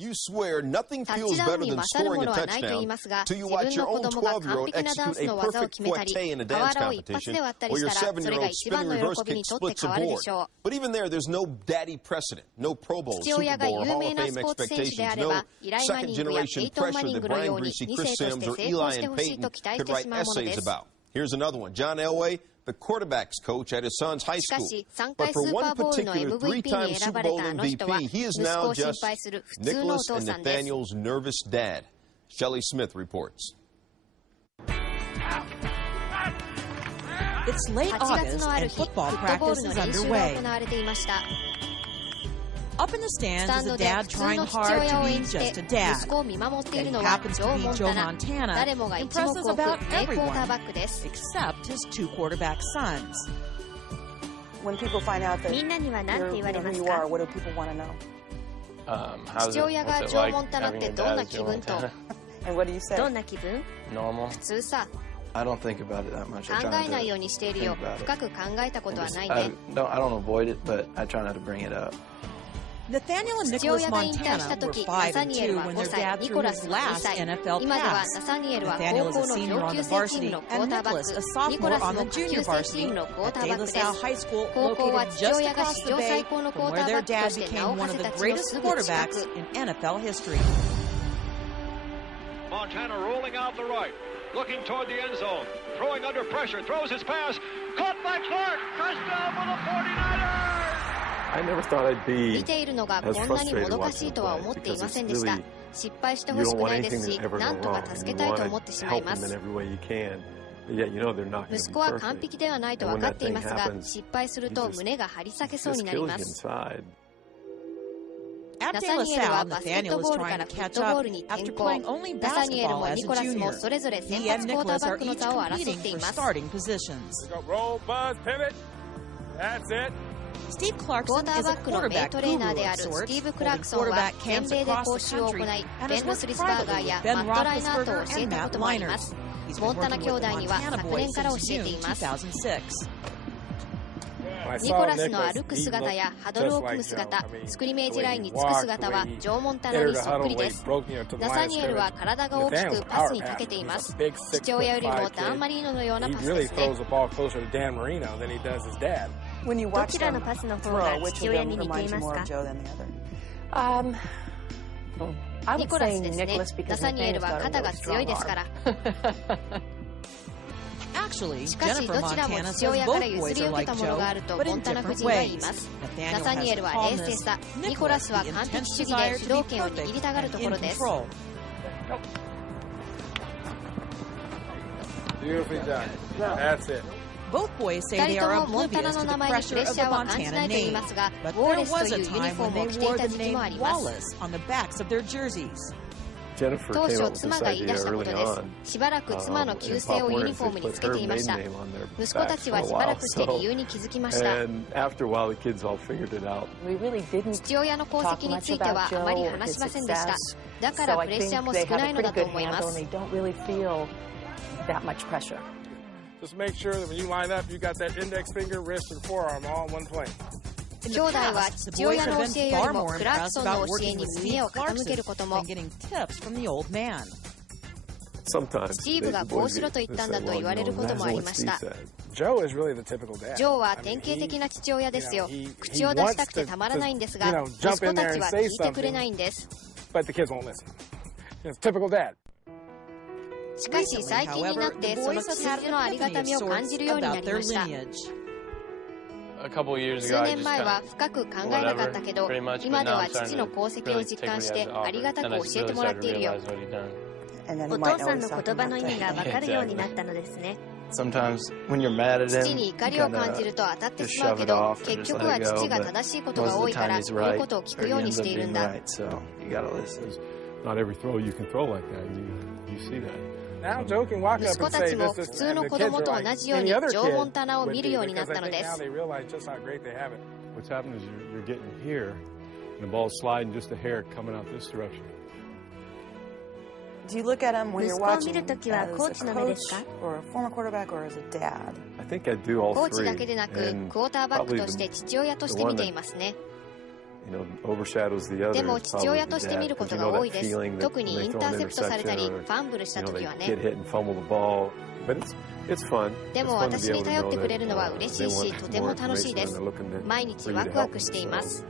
You swear nothing feels better than scoring a touchdown till you watch your own 12-year-old execute a perfect fouette in a dance competition, or your 7-year-old spinning reverse kick splits a board. But even there's no daddy precedent, no Pro Bowl, Super Bowl, or Hall of Fame expectations, no second-generation pressure that Brian Greasy, Chris Sims, or Eli and Peyton could write essays about. Here's another one. John Elway, the quarterback's coach at his son's high school. But for one particular 3-time Super Bowl MVP, he is now just Nicholas and Nathaniel's nervous dad. Shelley Smith reports. It's late August and football practice is underway. Up in the stands is a dad trying hard to be just a dad. And he happens to be Joe Montana, impresses about everyone, except his 2 quarterback sons. When people find out that you're who you are, what do people want to know? How's it, what's it like having a dad as Joe Montana? And what do you say? Normal. I don't think about it that much. I try not to think about it. I don't avoid it, but I try not to bring it up. Nathaniel and Nicholas Montana were 5-2 when their dad threw his last NFL pass. Nathaniel is a senior on the varsity, and Nicholas a sophomore on the junior varsity at De La Salle High School, located just across the bay from where their dad became one of the greatest quarterbacks in NFL history. Montana rolling out the right, looking toward the end zone, throwing under pressure, throws his pass, caught by Clark, touchdown for the 49ers! I never thought I'd be as frustrated watching the play because it's really, you don't want anything to ever go wrong. You want to help them in every way you can, but yet you know they're not going to be perfect. And when that thing happens, it just kills you inside. At De La Salle, Nathaniel is trying to catch up after playing only basketball as a junior. He and Nicholas are each competing for starting positions. Roll, buzz, pivot. That's it. Steve Clarkson is a quarterback guru of sorts, holding quarterback camps across the country, and has worked privately with Ben Roethlisberger and Matt Leinart. He's been working with the Montana boys since June 2006. ニコラスの歩く姿やハドルを組む姿、スクリメージラインにつく姿はジョー・モンタナにそっくりです。ナサニエルは体が大きくパスに長けています。父親よりもダン・マリーノのようなパスですね。どちらのパスの方が父親に似ていますか？ニコラスですね。ナサニエルは肩が強いですから。しかしどちらも父親から譲り受けたものがあるとモンタナ夫人は言います。ナサニエルは冷静さ、ニコラスは完璧主義で主導権を握りたがるところです。Both boys say they are oblivious to the pressure of the Montana name, but there was a time when they wore the name Wallace on the backs of their jerseys. 当初妻が言い出したことです。しばらく妻の旧姓をユニフォームにつけていました。息子たちはしばらくして理由に気づきました。父親の功績についてはあまり話しませんでした。だからプレッシャーも少ないのだと思います。Just make sure that when you line up, you got that index finger, wrist, and forearm all in one plane. 兄弟は父親の教えよりもクラークソンの教えに耳を傾けることも。スティーブがこうしろと言ったんだと言われることもありました。ジョーは典型的な父親ですよ。口を出したくてたまらないんですが、息子たちは聞いてくれないんです。しかし最近になってその血筋のありがたみを感じるようになりました。数年前は深く考えなかったけど、今では父の功績を実感してありがたく教えてもらっているよ。お父さんの言葉の意味が分かるようになったのですね。父に怒りを感じると当たってしまうけど、結局は父が正しいことが多いから言うことを聞くようにしているんだ。息子たちも普通の子供と同じようにジョー・モンタナを見るようになったのです。Do you look at him when you're watching as a coach or a former quarterback or as a dad? コーチだけでなく、クォーターバックとして父親として見ていますね。でも父親として見ることが多いです。特にインターセプトされたりファンブルした時はね。でも私に頼ってくれるのは嬉しいし、とても楽しいです。毎日ワクワクしています。